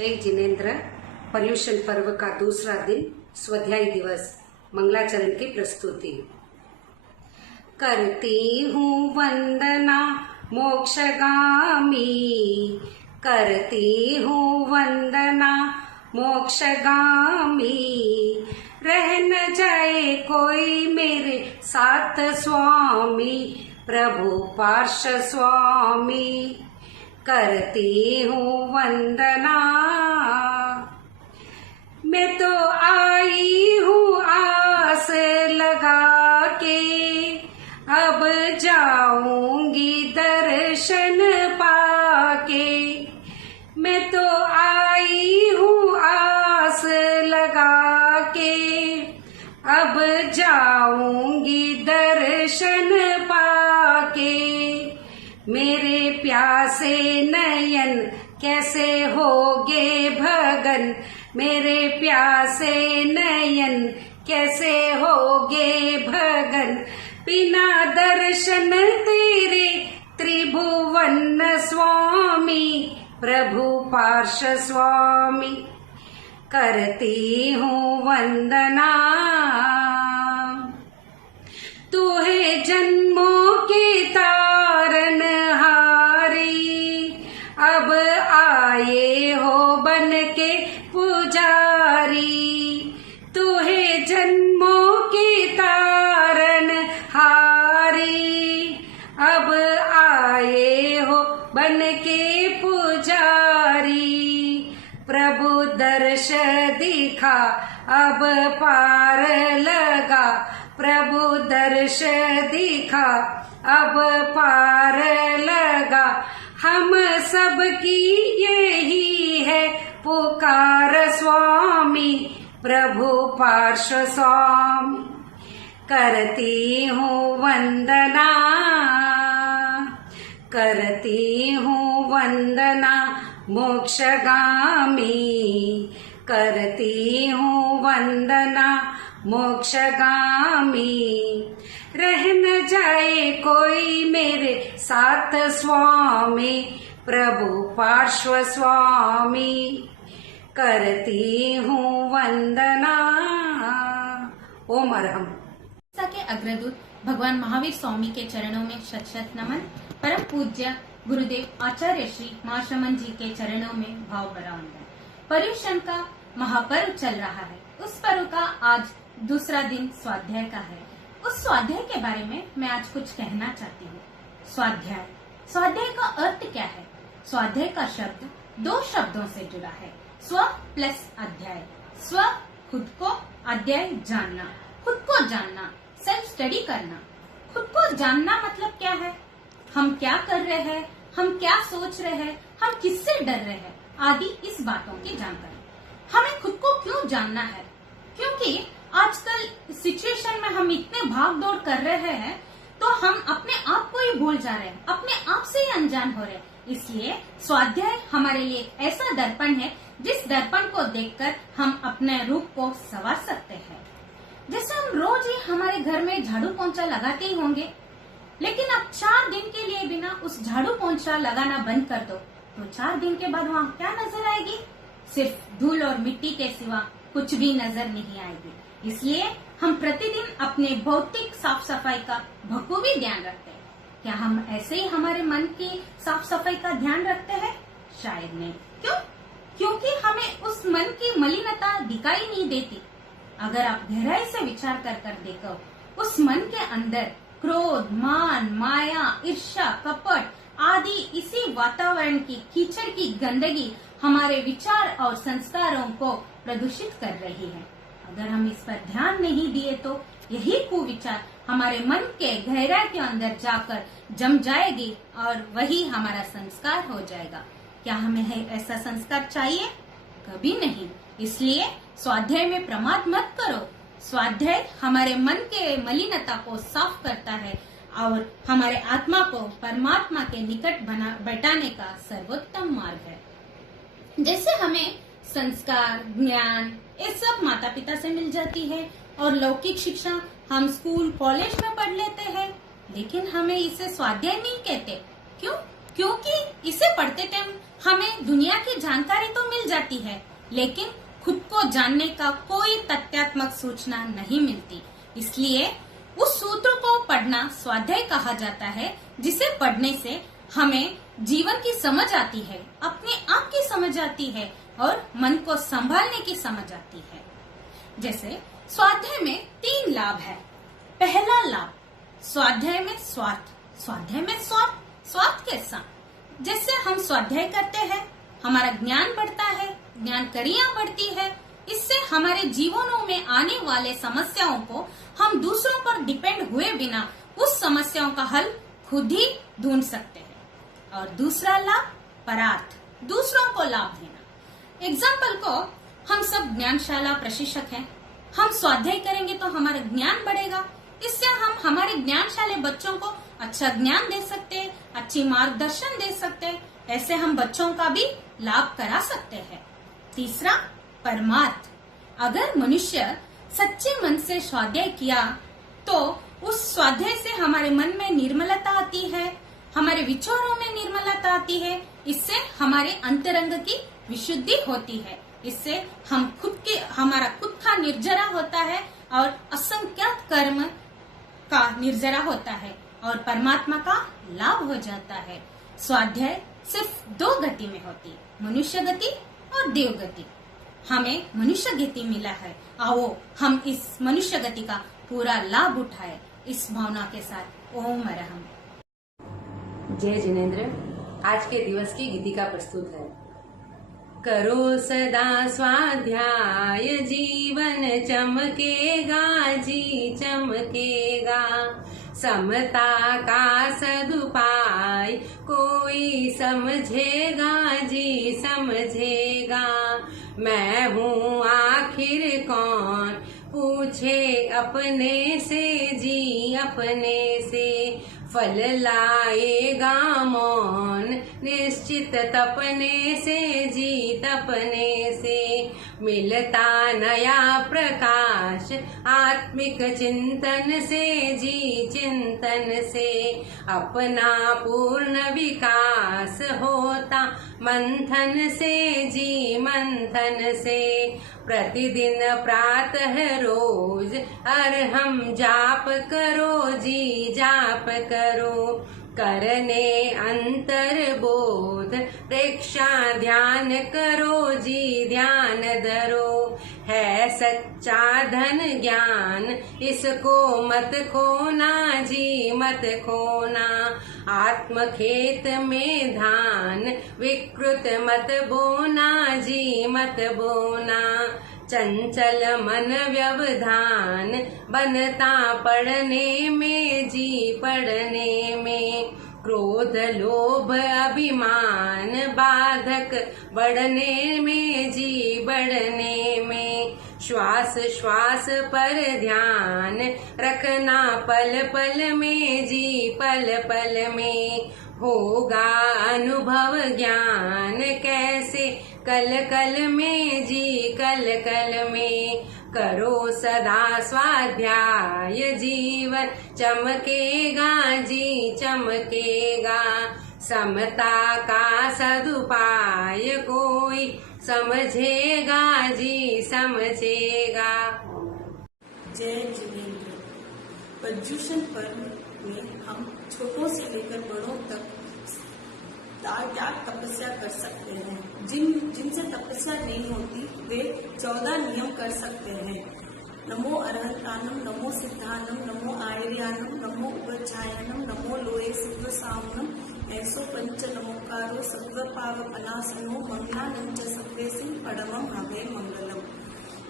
जय जिनेन्द्र। पर्युषण पर्व का दूसरा दिन स्वाध्याय दिवस मंगलाचरण की प्रस्तुति। करती हूँ वंदना मोक्षगामी, करती हूँ वंदना मोक्षगामी। रह न जाए कोई मेरे साथ स्वामी, प्रभु पार्श्व स्वामी। करती हूँ वंदना, मैं तो आई हूँ आस लगा के, अब जाऊंगी दर्शन पाके। मैं तो आई हूँ आस लगा के, अब जाऊंगी दर्शन पाके। मेरे प्यासे नयन कैसे होगे भगन, मेरे प्यासे नयन कैसे होगे भगन। बिना दर्शन तेरे त्रिभुवन स्वामी, प्रभु पार्श्व स्वामी। करती हूँ वंदना, तू है जन्मों के तारन हारी, अब आए हो बन के पुजारी। तू है जन्मों के तारन हारी, अब आए हो बन के पुजारी। प्रभु दर्श दिखा अब पार लगा, प्रभु दर्श दिखा अब पार लगा। हम सब की यही है पुकार स्वामी, प्रभु पार्श्व स्वामी। करती हूँ वंदना, करती हूँ वंदना मोक्षगामी, करती हूँ वंदना मोक्षगामी। रह न जाए कोई मेरे साथ स्वामी, प्रभु पार्श्व स्वामी। करती हूँ वंदना। ओम अरहम। के अग्रदूत भगवान महावीर स्वामी के चरणों में शत शत नमन। परम पूज्य गुरुदेव आचार्य श्री महाश्रमण जी के चरणों में भाव भरा वंदन। पर्युषण का महापर्व चल रहा है। उस पर्व का आज दूसरा दिन स्वाध्याय का है। उस स्वाध्याय के बारे में मैं आज कुछ कहना चाहती हूँ। स्वाध्याय, स्वाध्याय का अर्थ क्या है? स्वाध्याय का शब्द दो शब्दों से जुड़ा है, स्व प्लस अध्याय। स्व खुद को, अध्याय जानना, खुद को जानना, सेल्फ स्टडी करना। खुद को जानना मतलब क्या है? हम क्या कर रहे हैं, हम क्या सोच रहे हैं, हम किससे डर रहे हैं, आदि इस बातों की जानकारी। हमें खुद को क्यों जानना है? क्योंकि आजकल सिचुएशन में हम इतने भाग दौड़ कर रहे हैं तो हम अपने आप को ही भूल जा रहे हैं, अपने आप से ही अनजान हो रहे हैं। इसलिए स्वाध्याय हमारे लिए एक ऐसा दर्पण है जिस दर्पण को देखकर हम अपने रूप को संवार सकते हैं। जैसे हम रोज ही हमारे घर में झाड़ू पोंछा लगाते ही होंगे, लेकिन अब 4 दिन के लिए बिना उस झाड़ू पोंछा लगाना बंद कर दो तो 4 दिन के बाद वहाँ क्या नजर आएगी? सिर्फ धूल और मिट्टी के सिवा कुछ भी नजर नहीं आएगी। इसलिए हम प्रतिदिन अपने भौतिक साफ सफाई का बखूबी ध्यान रखते हैं। क्या हम ऐसे ही हमारे मन की साफ सफाई का ध्यान रखते हैं? शायद नहीं। क्यों? क्योंकि हमें उस मन की मलिनता दिखाई नहीं देती। अगर आप गहराई से विचार कर कर देखो, उस मन के अंदर क्रोध, मान, माया, ईर्ष्या, कपट आदि इसी वातावरण की कीचड़ की गंदगी हमारे विचार और संस्कारों को प्रदूषित कर रही है। अगर हम इस पर ध्यान नहीं दिए तो यही कुविचार हमारे मन के गहराई के अंदर जाकर जम जाएगी और वही हमारा संस्कार हो जाएगा। क्या हमें ऐसा संस्कार चाहिए? कभी नहीं। इसलिए स्वाध्याय में प्रमाद मत करो। स्वाध्याय हमारे मन के मलिनता को साफ करता है और हमारे आत्मा को परमात्मा के निकट बैठाने का सर्वोत्तम मार्ग है। जैसे हमें संस्कार, ज्ञान ये सब माता पिता से मिल जाती है और लौकिक शिक्षा हम स्कूल, कॉलेज में पढ़ लेते हैं, लेकिन हमें इसे स्वाध्याय नहीं कहते। क्यों? क्योंकि इसे पढ़ते टाइम हमें दुनिया की जानकारी तो मिल जाती है, लेकिन खुद को जानने का कोई तथ्यात्मक सूचना नहीं मिलती। इसलिए उस सूत्र को पढ़ना स्वाध्याय कहा जाता है, जिसे पढ़ने से हमें जीवन की समझ आती है, अपने आप की समझ आती है और मन को संभालने की समझ आती है। जैसे स्वाध्याय में 3 लाभ है। पहला लाभ, स्वाध्याय में स्वार्थ। स्वाध्याय में स्वार्थ कैसा? जैसे हम स्वाध्याय करते हैं, हमारा ज्ञान बढ़ता है, ज्ञान करियां बढ़ती है। इससे हमारे जीवनों में आने वाले समस्याओं को हम दूसरों पर डिपेंड हुए बिना उस समस्याओं का हल खुद ही ढूंढ सकते हैं। और दूसरा लाभ, परार्थ, दूसरों को लाभ देना। एग्जाम्पल को, हम सब ज्ञानशाला प्रशिक्षक हैं, हम स्वाध्याय करेंगे तो हमारा ज्ञान बढ़ेगा। इससे हम हमारे ज्ञानशाले बच्चों को अच्छा ज्ञान दे सकते हैं, अच्छी मार्गदर्शन दे सकते हैं। ऐसे हम बच्चों का भी लाभ करा सकते हैं। तीसरा, परमार्थ। अगर मनुष्य सच्चे मन से स्वाध्याय किया तो उस स्वाध्याय से हमारे मन में निर्मलता आती है, हमारे विचारों में निर्मलता आती है। इससे हमारे अंतरंग की विशुद्धि होती है। इससे हमारा खुद का निर्जरा होता है और असंख्यात कर्म का निर्जरा होता है और परमात्मा का लाभ हो जाता है। स्वाध्याय सिर्फ 2 गति में होती है, मनुष्य गति और देव गति। हमें मनुष्य गति मिला है, आओ हम इस मनुष्य गति का पूरा लाभ उठाए। इस भावना के साथ ओम अरहम। जय जिनेन्द्र। आज के दिवस की गीतिका प्रस्तुत है। करो सदा स्वाध्याय, जीवन चमकेगा जी चमकेगा। समता का सदुपाय कोई समझेगा जी समझेगा। मैं हूँ आखिर कौन पूछे अपने से जी अपने से। फल लाएगा मौन निश्चित तपने से जी तपने से। मिलता नया प्रकाश आत्मिक चिंतन से जी चिंतन से। अपना पूर्ण विकास होता मंथन से जी मंथन से। प्रतिदिन प्रातः रोज अरहम जाप करो जी जाप करो। करने अंतर बोध प्रेक्षा ध्यान करो जी ध्यान धरो। है सच्चा धन ज्ञान इसको मत खोना जी मत खोना। आत्म खेत में धान विकृत मत बोना जी मत बोना। चंचल मन व्यवधान बनता पढ़ने में जी पढ़ने में। क्रोध लोभ अभिमान बाधक बढ़ने में जी बढ़ने में। श्वास श्वास पर ध्यान रखना पल पल में जी पल पल में। होगा अनुभव ज्ञान कैसे कल कल में जी कल कल में। करो सदा स्वाध्याय जीवन चमकेगा जी चमकेगा। समता का सदुपाय कोई समझेगा जी समझेगा। जय जिनेन्द्र। पर्युषण पर्व में हम छोटों से लेकर बड़ों तक क्या तपस्या कर सकते हैं। जिनसे तपस्या नहीं होती वे 14 नियम कर सकते हैं। नमो अरहंतानम, नमो सिद्धानम, नमो आयर्यानम, नमो उपच्छायनम, नमो लोए सिद्ध सामनम, ऐसो पंच नमोकारो सर्व पाव पनासनो मंगलानम च सत्य सिंह पड़मम हवे मंगलम।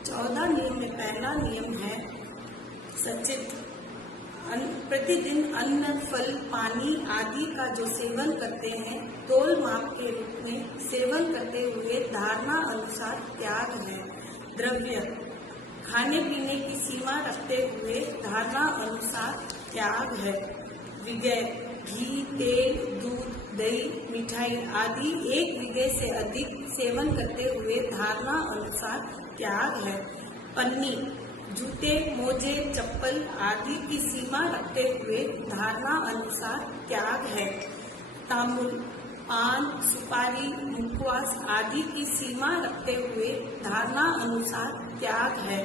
14 नियम में पहला नियम है सचित। प्रतिदिन अन्न फल पानी आदि का जो सेवन करते हैं तोल माप के रूप में सेवन करते हुए धारणा अनुसार त्याग है। द्रव्य खाने पीने की सीमा रखते हुए धारणा अनुसार त्याग है। विगय घी तेल दूध दही मिठाई आदि 1 विगय से अधिक सेवन करते हुए धारणा अनुसार त्याग है। पन्नी जूते मोजे चप्पल आदि की सीमा रखते हुए धारणा अनुसार त्याग है। तांबुल पान, सुपारी, मुखवास आदि की सीमा रखते हुए धारणा अनुसार त्याग है।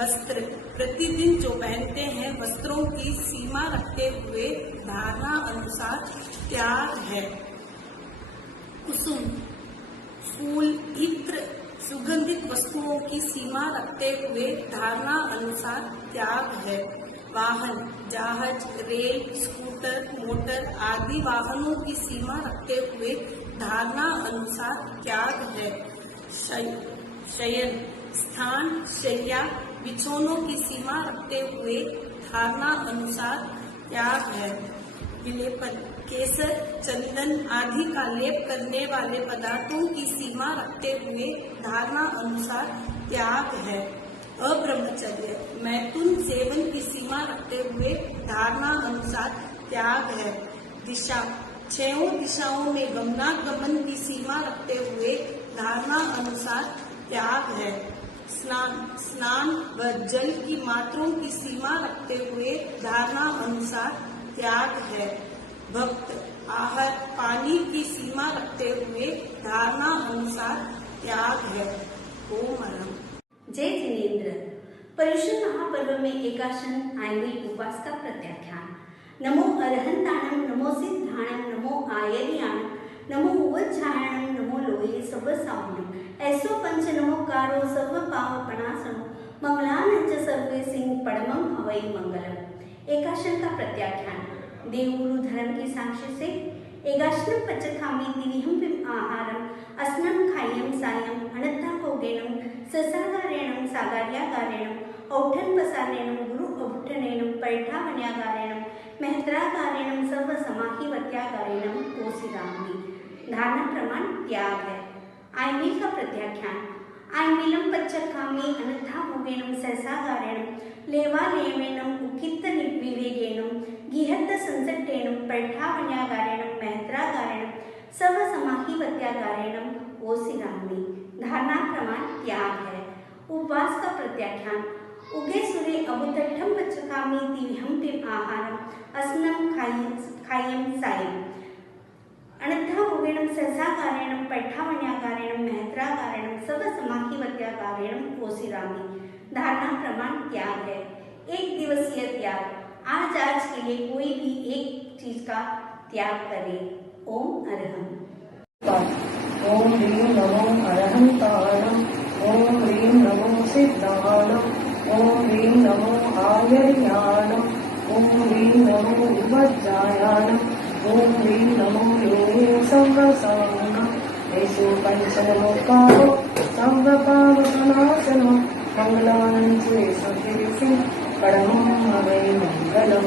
वस्त्र प्रतिदिन जो पहनते हैं वस्त्रों की सीमा रखते हुए धारणा अनुसार त्याग है। कुसुम, फूल, इत्र, सुगंधित वस्तुओं की सीमा रखते हुए धारणा अनुसार त्याग है। वाहन, जहाज, रेल, स्कूटर, मोटर आदि वाहनों की सीमा रखते हुए धारणा अनुसार त्याग है। शयन स्थान, शैया, बिछौनों की सीमा रखते हुए धारणा अनुसार त्याग है। विलेपन, केसर, चंदन आदि का लेप करने वाले पदार्थों की सीमा रखते हुए धारणा अनुसार त्याग है। अब्रह्मचर्य, मैथुन सेवन की सीमा रखते हुए धारणा अनुसार त्याग है। दिशा, छहों दिशाओं में गमनागमन की सीमा रखते हुए धारणा अनुसार त्याग है। स्नान व जल की मात्राओं की सीमा रखते हुए धारणा अनुसार त्याग है। भक्त, आहार, पानी की सीमा रखते हुए धारणा अनुसार त्याग है। ओम अरहम। जय जिनेन्द्र। पर्युषण महापर्व में एकाशन आयनिक उपवास का प्रत्याख्यान। नमो अरहंताणम, नमो सिद्धाणम, नमो आयर्याणम, नमो उवज्झायणम, नमो लोये सर्वसाहुणम, ऐसो पंच नमोकारो सर्व पावपणासनो, मंगलानंच सर्वे सिंह पड़मम हवै मंगलम। एकाशन का प्रत्याख्यान। देवगुरु धर्म की साक्ष्य से एकाशनम पचखामी दिविहम आहारम अस्नम खायम सायम अनत्था भोगेनम ससागारेणम सागार्यागारेणम औठन पसारेणम गुरु अभुठनेनम पैठावन्यागारेणम महत्रागारेणम सर्व समाहिवत्यागारेणम कोसिरामी। धारणा प्रमाण त्याग है। आयमिल का प्रत्याख्यान। आयमिलम पच्चखामी अनत्था भोगेनम सहसागारेणम लेवालेवेनम उकित्त विवेगेनम गिहत्त संसट्टेनम पैठावन्यागारेणम महत्रागारेणम सर्व समाहिवत्यागारेणम ओसिरामी। धारणा प्रमाण त्याग है। उपवास का प्रत्याख्यान। उगे सूर्य अबुतट्ठम पच्चकामी दिव्यम पिम आहारम अस्नम खायम सायम अनत्था भोगेनम सहसागारेणम पैठावन्यागारेणम महत्रागारेणम सर्व समाहिवत्यागारेणम ओसिरामी। धारणा प्रमाण त्याग है। एक दिवसीय त्याग। आज के लिए कोई भी एक चीज का त्याग करे। ओम अरहम। ओम ह्रीं नमो अरहंताणम, ओम ह्रीं नमो सिद्धाणम, ओम ह्रीं नमो आयर्याणम, ओम ह्रीं नमो उवज्झायाणम, ओम ह्रीं नमो लोये सर्वसाहुणम, ऐसो पंच नमोकारो सर्व पावपणासनो, मंगलानंच सर्वे सिंह पड़मं हवै मंगलम।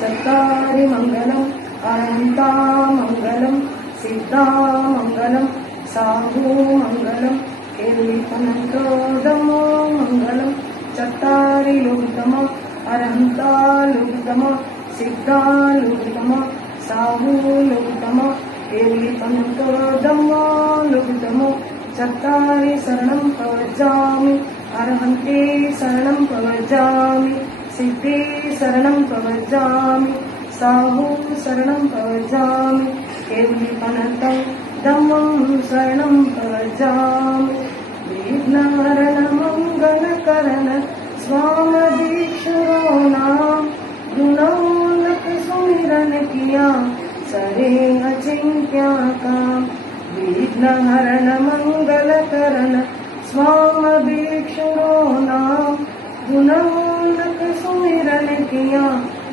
चत्वारि मंगलम, अनंता मंगलम, सिद्धा मंगलम, साधु मंगलम, केलिपनंतो धम्मो मंगलम। चत्वारि लुब्धम, अरहंता लुब्धम, सिद्धा लुब्धम, साधु लुब्धम, केलिपनंतो धम्मो लुब्धम। चत्वारि शरणं प्रव्रजामि, अरहन्ते शरणं प्रव्रजामि, सिद्धे शरणं प्रव्रजामि, साहु शरणं प्रव्रजामि, केवलीपनतं धम्मं शरणं प्रव्रजामि। विघ्नहरण मंगलकरण स्वामदीक्षरो नाम, गुणोन्नत सुमिरन किया सरे अचिंत्य काम। विघ्नहरण मंगलकरण स्वामदीक्षरो नाम, गुणोन्नत सुमिरन किया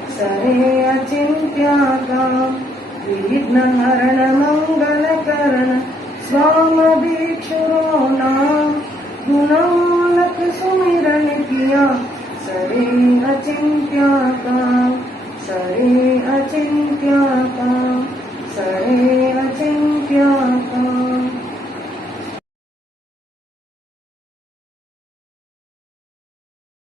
सरे अचिंत्य काम। विघ्नहरण मंगलकरण स्वामदीक्षरो नाम, गुणोन्नत सुमिरन किया सरे अचिंत्य काम, सरे अचिंत्य काम, सरे